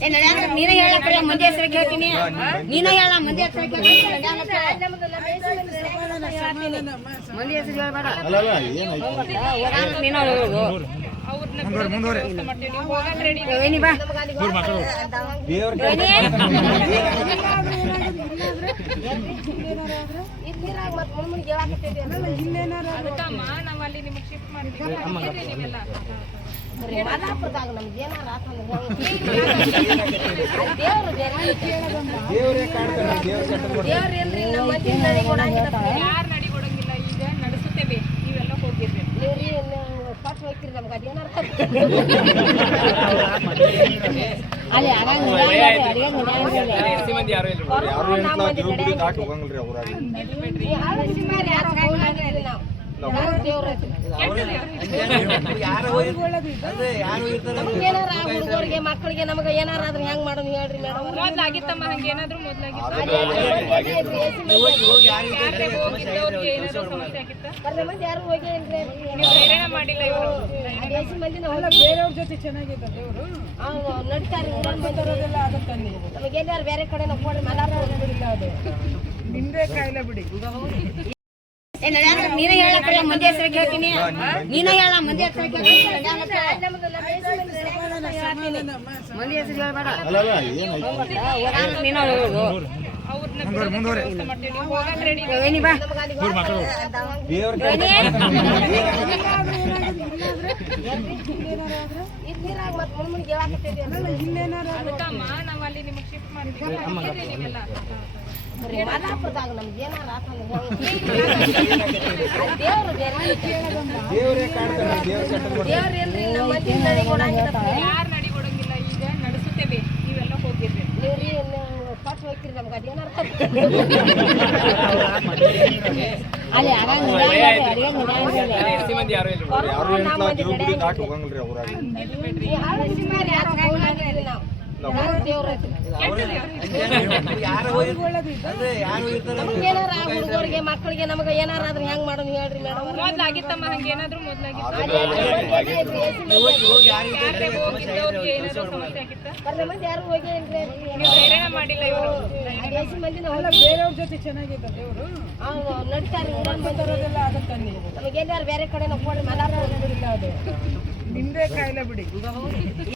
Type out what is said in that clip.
ನೀನ ಮಂದಿ ಹೆಸರು ಕೇಳ್ತೀನಿ ನೀನ ಹೇಳ ಮಂದಿ ಹೆಸರು ಕೇಳ್ತೀನಿ ಮಂದಿ ಹೆಸರು ಹೇಳ್ಬೇಡ ಬಾ ದೇವ್ರ ಏನಿ ದೇವ್ರೇ ಕಾಡ್ತಾನೆ ದೇವ್ರ ಯಾರು ನಡಿಗೊಡಂಗಿಲ್ಲ ಈಗ ನಡೆಸುತ್ತೇವೆ ನೀವೆಲ್ಲ ಹೋಗಿರ್ರಿ ಅಲ್ಲಿ ಇಲ್ಲ ಯಾರು ಹೋಗಂಗಿಲ್ರಿ ಅವ್ರಾಗ. ಹುಡುಗರಿಗೆ ಮಕ್ಕಳಿಗೆ ನಮಗೆ ಏನಾರ ಆದ್ರೆ ಹೆಂಗ್ ಮಾಡೋದು ಹೇಳ್ರಿ ಮೇಡಮ್ ಮೊದ್ಲಾಗಿತ್ತಮ್ಮ ಹಂಗೆ ಏನಾದ್ರು ಮೊದ್ಲಾಗಿತ್ತು ಯಾರೇ ಹೋಗಿ ಮಾಡಿಲ್ಲ ಬೇರೆಯವ್ರ ಜೊತೆ ನಡೀತಾರೆ ನಮಗೆ ಬೇರೆ ಕಡೆ ನಾವು ಕೊಡ್ರಿ ಮಲಾರ ಅದು ನಿಮ್ದೇ ಕಾಯಿಲೆ ಬಿಡಿ ನೀನ ಹೇಳಕ್ಕ ಮಂದಿ ಹೆಸರು ಕೇಳ್ತೀನಿ ನೀನ ಹೇಳ ಮಂದಿ ಹೆಸರು ಕೇಳ್ತೀನಿ ಮಂದಿ ಹೆಸರು ಹೇಳ್ಬೇಡ. ನೀನು ಏನಿ ಬಾ ದೇವ್ರ ನಡಿ ಕೊಡಂಗಿಲ್ಲ ಯಾರು ಈಗ ನಡೆಸುತ್ತೇವೆ ನೀವೆಲ್ಲ ಹೋಗಿರ್ರಿ ಅಲ್ಲಿ ಆಗಂಗ ಯಾರು ಎಂಟ್ಲ ಯಾರು ದಾಟಿ ಹೋಗಂಗಿಲ್ರಿ ಅವ್ರಾಗ ಹುಡುಗರಿಗೆ ಮಕ್ಕಳಿಗೆ ನಮಗೆ ಏನಾರ ಆದ್ರೆ ಹೆಂಗ್ ಮಾಡೋದು ಹೇಳ್ರಿ ಮೇಡಮ್ ಬೇರೆ ಕಡೆ ನಾವು ಮಲಾರ ಅದು ಕಾಯಿಲೆ ಬಿಡಿ.